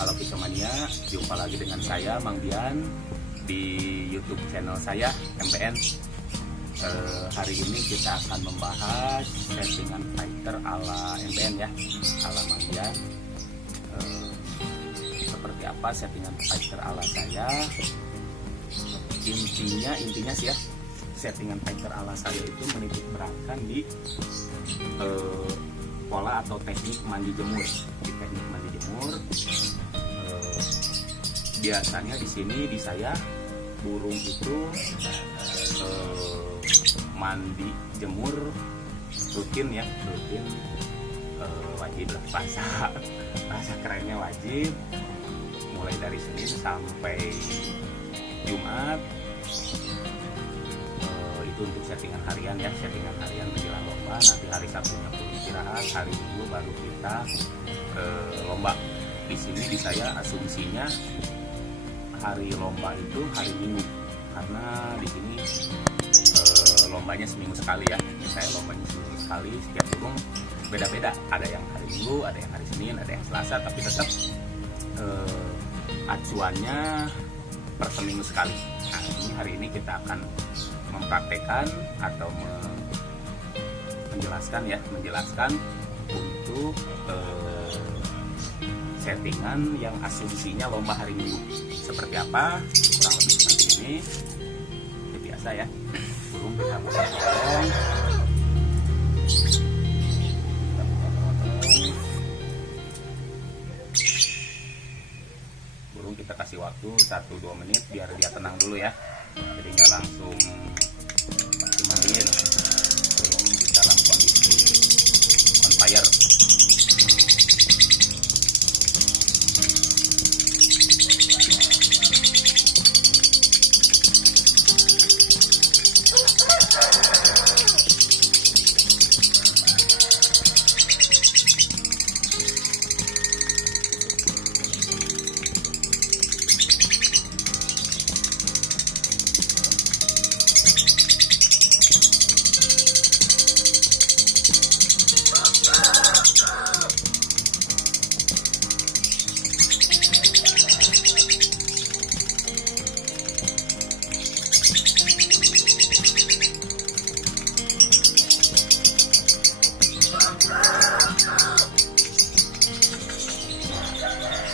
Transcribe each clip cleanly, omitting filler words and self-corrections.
Halo Pisomania, jumpa lagi dengan saya Mang Dian di YouTube channel saya MPN. Hari ini kita akan membahas settingan fighter ala MPN ya, ala Mang Dian. Seperti apa settingan fighter ala saya? Intinya sih ya, settingan fighter ala saya itu menitik beratkan di pola atau teknik mandi jemur. Di teknik mandi jemur, biasanya di sini di saya burung itu mandi jemur rutin ya, wajib lah, bahasa kerennya wajib, mulai dari Senin sampai Jumat. Itu untuk settingan harian ya, settingan harian menjelang lomba. Nanti hari Sabtunya pun istirahat, hari Minggu baru kita lomba. Di sini di saya asumsinya hari lomba itu hari Minggu, karena di sini lombanya seminggu sekali ya. Saya lombanya seminggu sekali, setiap burung beda-beda. Ada yang hari Minggu, ada yang hari Senin, ada yang Selasa, tapi tetap acuannya per seminggu sekali. Nah, ini hari ini kita akan mempraktekkan atau menjelaskan untuk settingan yang asumsinya lomba hari Minggu. Seperti apa? Kurang lebih seperti ini. Itu biasa ya. Burung kita potong. Burung kita kasih waktu 1-2 menit biar dia tenang dulu ya. Jadi nggak langsung dimandiin. Burung di dalam kondisi on fire.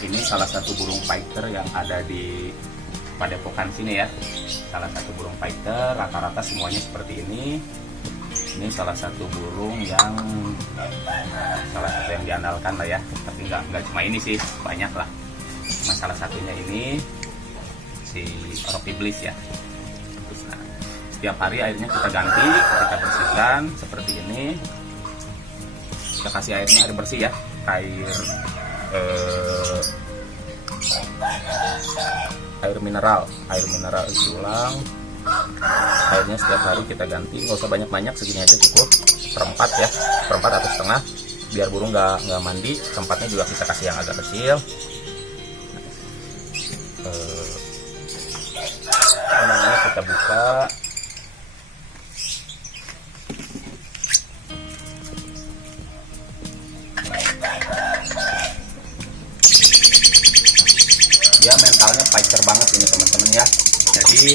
Ini salah satu burung fighter yang ada di Padepokan sini ya. Salah satu burung fighter, rata-rata semuanya seperti ini. Ini salah satu burung yang diandalkan lah ya. Tapi nggak cuma ini sih, banyak lah. Cuma salah satunya ini si Orok Iblis ya. Terus, nah, setiap hari airnya kita ganti, kita bersihkan seperti ini. Kita kasih airnya air bersih ya, air mineral diulang. Airnya setiap hari kita ganti, nggak usah banyak-banyak, segini aja cukup, seperempat ya, seperempat atau setengah, biar burung nggak mandi. Tempatnya juga kita kasih yang agak kecil. Ini kita buka. Dia mentalnya fighter banget ini teman-teman ya. Jadi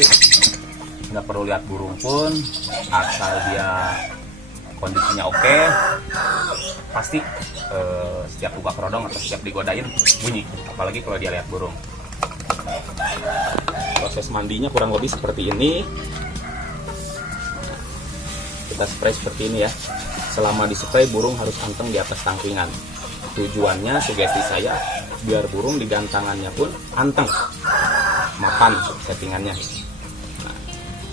nggak perlu lihat burung pun, asal dia kondisinya oke, pasti setiap buka kerodong atau setiap digodain bunyi. Apalagi kalau dia lihat burung. Proses mandinya kurang lebih seperti ini. Kita spray seperti ini ya. Selama di spray burung harus anteng di atas tangkringan. Tujuannya, sugesti saya, biar burung di gantangannya pun anteng, mapan settingannya. Nah,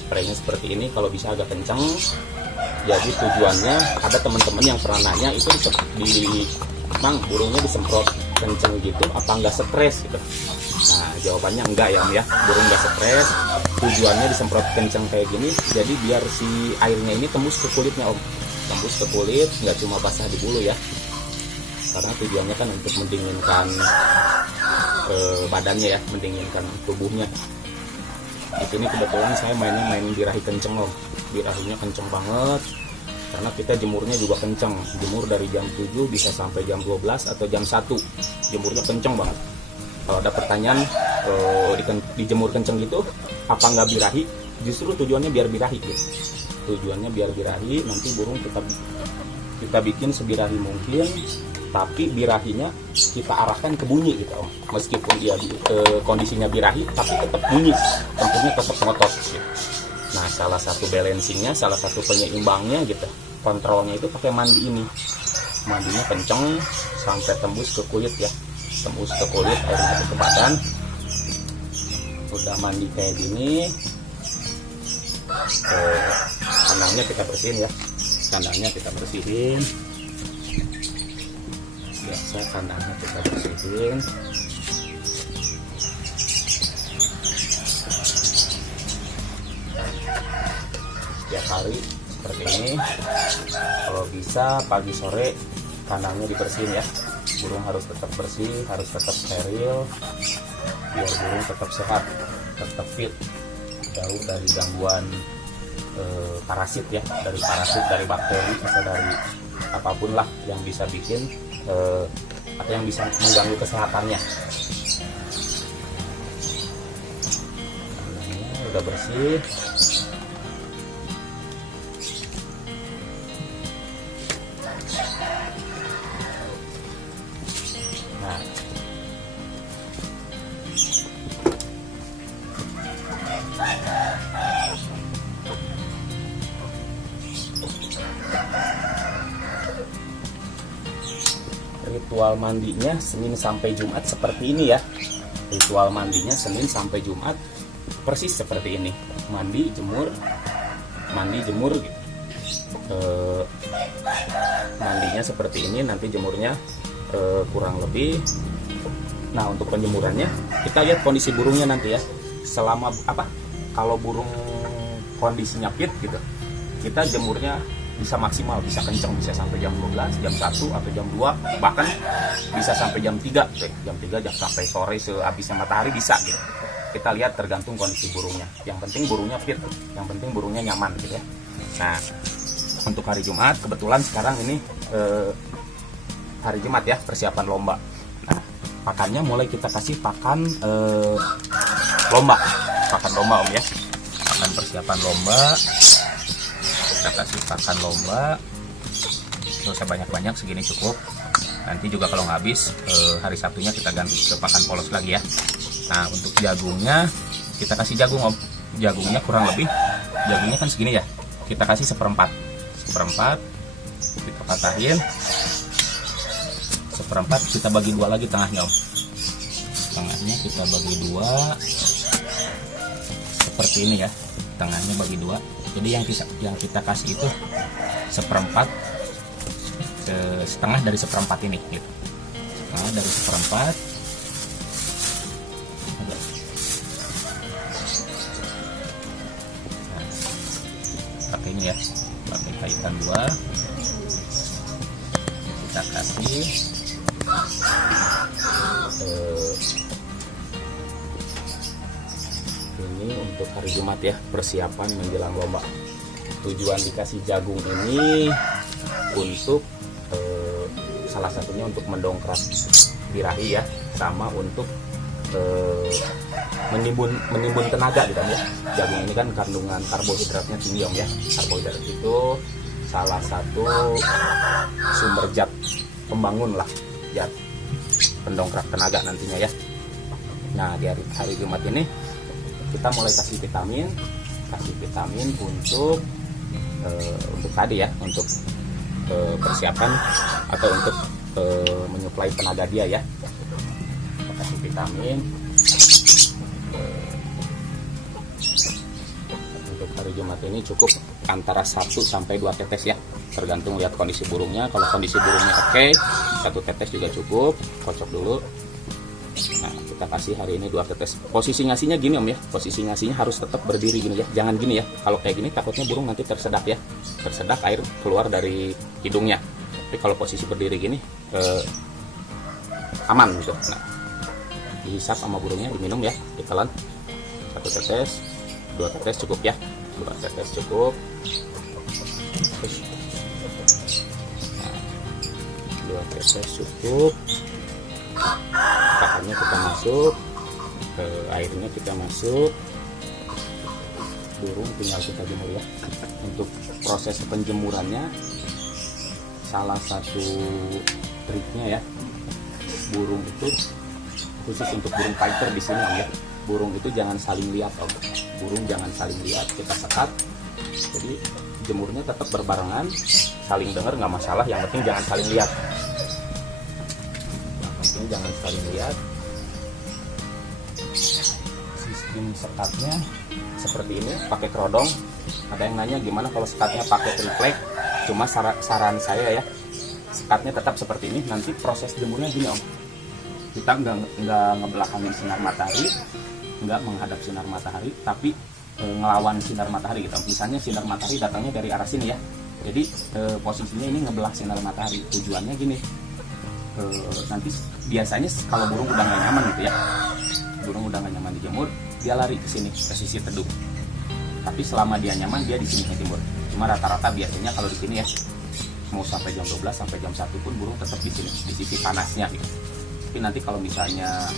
spraynya seperti ini, kalau bisa agak kencang. Jadi tujuannya, ada teman-teman yang pernah nanya itu Bang, burungnya disemprot kencang gitu apa nggak stres gitu. Nah, jawabannya enggak ya, burung nggak stres. Tujuannya disemprot kencang kayak gini, jadi biar si airnya ini tembus ke kulitnya Om, tembus ke kulit, nggak cuma basah di bulu ya. Karena tujuannya kan untuk mendinginkan badannya ya, mendinginkan tubuhnya. Di sini kebetulan saya main birahi kenceng Om, birahinya kenceng banget. Karena kita jemurnya juga kenceng, jemur dari jam 7 bisa sampai jam 12 atau jam 1, jemurnya kenceng banget. Kalau ada pertanyaan dijemur kenceng gitu apa nggak birahi, justru tujuannya biar birahi gitu. Tujuannya biar birahi, nanti burung kita bikin sebirahi mungkin, tapi birahinya kita arahkan ke bunyi gitu Om. Meskipun dia kondisinya birahi tapi tetap bunyi, tempurnya tetap ngotot gitu. Nah, salah satu balancingnya, salah satu penyeimbangnya gitu, kontrolnya itu pakai mandi ini. Mandinya kenceng sampai tembus ke kulit ya, tembus ke kulit, air masuk ke badan. Udah mandi kayak gini, kandangnya kita bersihin ya, kandangnya kita bersihin. Biasa kandangnya kita bersihin. Setiap hari seperti ini. Kalau bisa pagi sore kandangnya dibersihin ya. Burung harus tetap bersih, harus tetap steril, biar burung tetap sehat, tetap fit, jauh dari gangguan parasit ya, dari parasit, dari bakteri atau dari apapun lah yang bisa bikin atau yang bisa mengganggu kesehatannya. Kandangnya udah bersih. Nah, ritual mandinya Senin sampai Jumat seperti ini ya. Ritual mandinya Senin sampai Jumat persis seperti ini. Mandi, jemur, mandi, jemur gitu. Mandinya seperti ini, nanti jemurnya kurang lebih. Nah, untuk penjemurannya kita lihat kondisi burungnya nanti ya. Selama kalau burung kondisinya fit gitu, kita jemurnya bisa maksimal, bisa kencang, bisa sampai jam 12, jam 1 atau jam 2, bahkan bisa sampai jam 3 jam 3 jam sampai sore sehabisnya matahari bisa gitu. Kita lihat tergantung kondisi burungnya. Yang penting burungnya fit, yang penting burungnya nyaman gitu ya. Nah, untuk hari Jumat kebetulan sekarang ini hari Jumat ya, persiapan lomba. Nah, pakannya mulai kita kasih pakan lomba, pakan lomba Om ya. Pakan persiapan lomba, kita kasih pakan lomba. Nggak usah banyak-banyak, segini cukup. Nanti juga kalau nggak habis hari Sabtunya kita ganti ke pakan polos lagi ya. Nah, untuk jagungnya kita kasih jagung Om. Jagungnya kurang lebih, jagungnya kan segini ya, kita kasih seperempat, kita patahin seperempat, kita bagi dua lagi tengahnya Om. Tengahnya kita bagi dua seperti ini ya, tengahnya bagi dua. Jadi yang kita kasih itu seperempat, setengah dari seperempat ini gitu. Setengah dari seperempat. Nah, pakai ini ya, pakai kaitan dua, kita kasih ini untuk hari Jumat ya, persiapan menjelang lomba. Tujuan dikasih jagung ini untuk salah satunya untuk mendongkrak birahi ya, sama untuk menimbun tenaga gitu ya. Jagung ini kan kandungan karbohidratnya tinggi Om ya. Karbohidrat itu salah satu sumber zat pembangun lah, zat pendongkrak tenaga nantinya ya. Nah, di hari Jumat ini kita mulai kasih vitamin untuk tadi ya, untuk persiapan atau untuk menyuplai tenaga dia ya. Kita kasih vitamin. Untuk hari Jumat ini cukup antara 1 sampai 2 tetes ya, tergantung lihat kondisi burungnya. Kalau kondisi burungnya oke, 1 tetes juga cukup. Kocok dulu. Nah, kita kasih hari ini 2 tetes. Posisi ngasihnya gini Om ya, posisi ngasihnya harus tetap berdiri gini ya, jangan gini ya. Kalau kayak gini takutnya burung nanti tersedak ya, tersedak air keluar dari hidungnya. Tapi kalau posisi berdiri gini aman gitu. Nah, dihisap sama burungnya, diminum ya, ditelan 1 tetes, 2 tetes cukup ya, 2 tetes cukup. Nah, 2 tetes cukup. pakannya kita masuk, ke airnya kita masuk, burung tinggal kita jemur ya. Untuk proses penjemurannya, salah satu triknya ya, burung itu khusus untuk burung fighter di sini Om ya, burung itu jangan saling lihat Om, burung jangan saling lihat, kita sekat. Jadi jemurnya tetap berbarengan, saling dengar nggak masalah, yang penting jangan saling lihat. Yang penting jangan saling lihat. Sistem sekatnya seperti ini, pakai kerodong. Ada yang nanya gimana kalau sekatnya pakai triplek? Cuma saran saya ya, sekatnya tetap seperti ini. Nanti proses jemurnya gini Om, kita nggak ngebelakangin sinar matahari, nggak menghadap sinar matahari, tapi ngelawan sinar matahari gitu. Misalnya sinar matahari datangnya dari arah sini ya, jadi posisinya ini ngebelah sinar matahari. Tujuannya gini, nanti biasanya kalau burung udah nggak nyaman gitu ya, burung udah nggak nyaman dijemur, dia lari ke sini, ke sisi teduh. Tapi selama dia nyaman, dia di sini ngejemur. Cuma rata-rata biasanya kalau di sini ya, mau sampai jam 12 sampai jam 1 pun burung tetap di sini, di sisi panasnya gitu. Tapi nanti kalau misalnya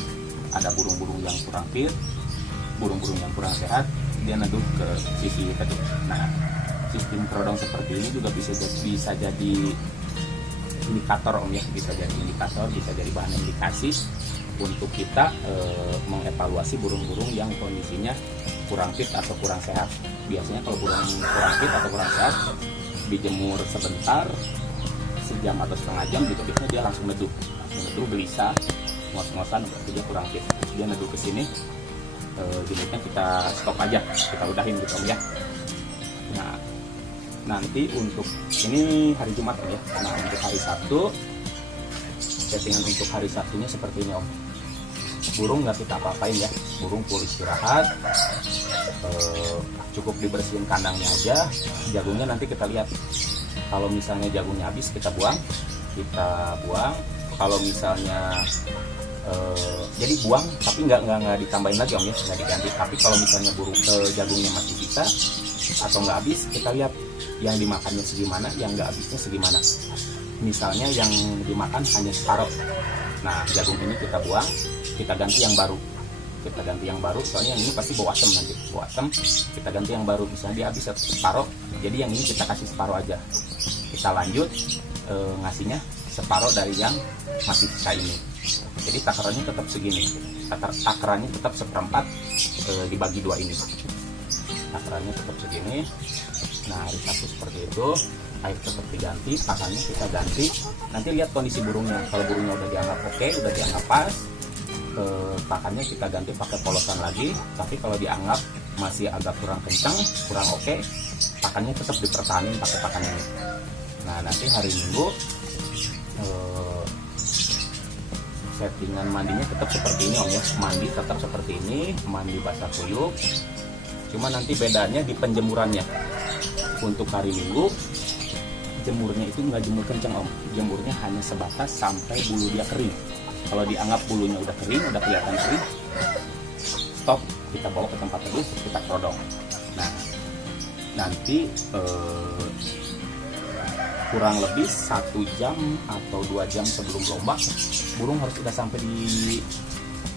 ada burung-burung yang kurang fit, burung-burung yang kurang sehat, dia neduh ke sisi teduh. Nah, sistem kerodong seperti ini juga bisa jadi indikator Om ya, bisa jadi indikator, bisa jadi bahan indikasi untuk kita mengevaluasi burung-burung yang kondisinya kurang fit atau kurang sehat. Biasanya kalau burung kurang fit atau kurang sehat, dijemur sebentar, sejam atau setengah jam gitu, biasanya dia langsung neduh gelisah, ngos-ngosan, berarti dia kurang fit. Dia neduh ke sini, jenisnya kita stop aja, kita udahin gitu Om ya. Nah, nanti untuk ini hari Jumat ya. Nah, untuk hari Sabtu, settingan untuk hari Sabtunya seperti ini Om. Burung nggak kita apa-apain ya, burung full istirahat, cukup dibersihin kandangnya aja. Jagungnya nanti kita lihat, kalau misalnya jagungnya habis kita buang. Kalau misalnya jadi buang, tapi nggak ditambahin lagi Om ya, nggak diganti. Tapi kalau misalnya burung jagungnya masih bisa atau nggak habis, kita lihat yang dimakannya segimana, yang nggak habisnya segimana. Misalnya yang dimakan hanya separuh, nah jagung ini kita buang, kita ganti yang baru. Soalnya yang ini pasti bau asam, nanti bau asam, kita ganti yang baru. Misalnya dia habis separuh, jadi yang ini kita kasih separuh aja. Kita lanjut ngasihnya separuh dari yang masih sisa ini. Jadi takarannya tetap segini, takarannya tetap seperempat dibagi dua ini, takarannya tetap segini. Nah, hari Sabtu seperti itu, air tetap diganti, pakannya kita ganti. Nanti lihat kondisi burungnya, kalau burungnya udah dianggap oke, udah dianggap pas, pakannya kita ganti pakai polosan lagi. Tapi kalau dianggap masih agak kurang kencang, kurang oke, pakannya tetap dipertahanin pakai pakan ini. Nah, nanti hari Minggu settingan mandinya tetap seperti ini Om ya, mandi tetap seperti ini, mandi basah kuyup. Cuma nanti bedanya di penjemurannya. Untuk hari Minggu jemurnya itu nggak jemur kencang Om, jemurnya hanya sebatas sampai bulu dia kering. Kalau dianggap bulunya udah kering, udah kelihatan kering, stop, kita bawa ke tempat teduh, kita kerodong. Nah, nanti kurang lebih 1 jam atau 2 jam sebelum lomba, burung harus sudah sampai di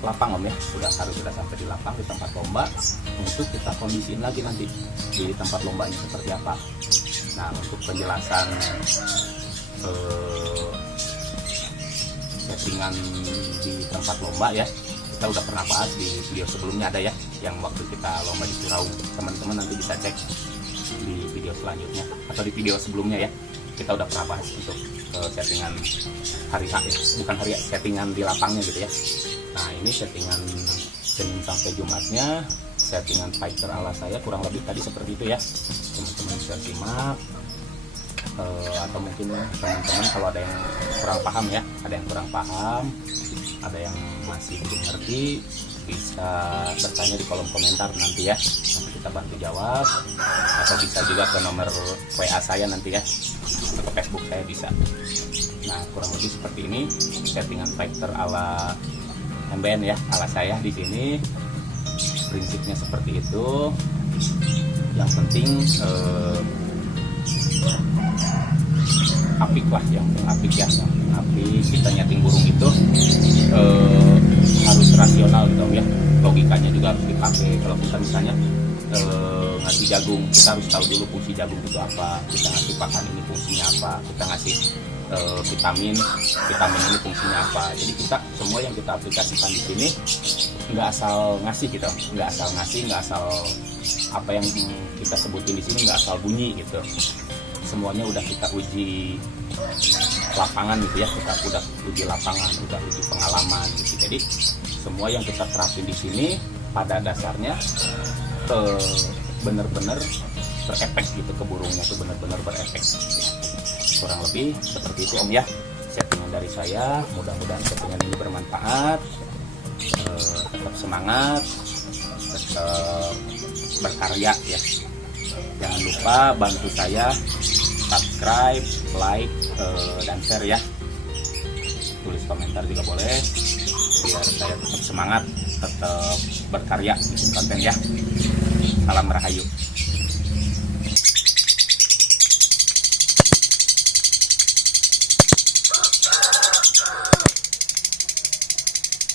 lapang Om ya, harus sudah sampai di lapang, di tempat lomba, untuk kita kondisiin lagi nanti di tempat lombanya seperti apa. Nah, untuk penjelasan settingan di tempat lomba ya, kita udah pernah bahas di video sebelumnya, ada ya yang waktu kita lomba di Surau. Teman-teman nanti bisa cek di video selanjutnya atau di video sebelumnya ya, kita udah pernah bahas untuk settingan hari H ya, bukan hari settingan di lapangnya gitu ya. Nah, ini settingan Senin sampai Jumatnya, settingan fighter ala saya kurang lebih tadi seperti itu ya. Teman-teman bisa simak, atau mungkin teman-teman kalau ada yang kurang paham ya, ada yang masih belum ngerti, bisa bertanya di kolom komentar nanti ya, nanti kita bantu jawab. Atau bisa juga ke nomor WA saya nanti ya, atau ke Facebook saya bisa. Nah, kurang lebih seperti ini settingan fighter ala MBN ya, ala saya di sini. Prinsipnya seperti itu. Yang penting apik lah, yang apik ya, apik. Kita nyeting burung itu rasional gitu Om ya. Logikanya juga harus dipakai. Kalau kita misalnya ngasih jagung, kita harus tahu dulu fungsi jagung itu apa. Kita ngasih pakan ini fungsinya apa. Kita ngasih vitamin ini fungsinya apa. Jadi kita semua yang kita aplikasikan di sini nggak asal ngasih gitu, nggak asal apa yang kita sebutin di sini nggak asal bunyi gitu. Semuanya udah kita uji lapangan gitu ya, kita udah uji lapangan, udah uji pengalaman gitu. Jadi semua yang kita terapin di sini pada dasarnya benar-benar berefek gitu ke burungnya, tuh benar-benar berefek. Kurang lebih seperti itu Om ya, settingan dari saya. Mudah-mudahan settingan ini bermanfaat. Tetap semangat, tetap berkarya ya. Jangan lupa bantu saya subscribe, like, dan share ya. Tulis komentar juga boleh, biar saya tetap semangat, tetap berkarya bikin konten ya. Salam Rahayu.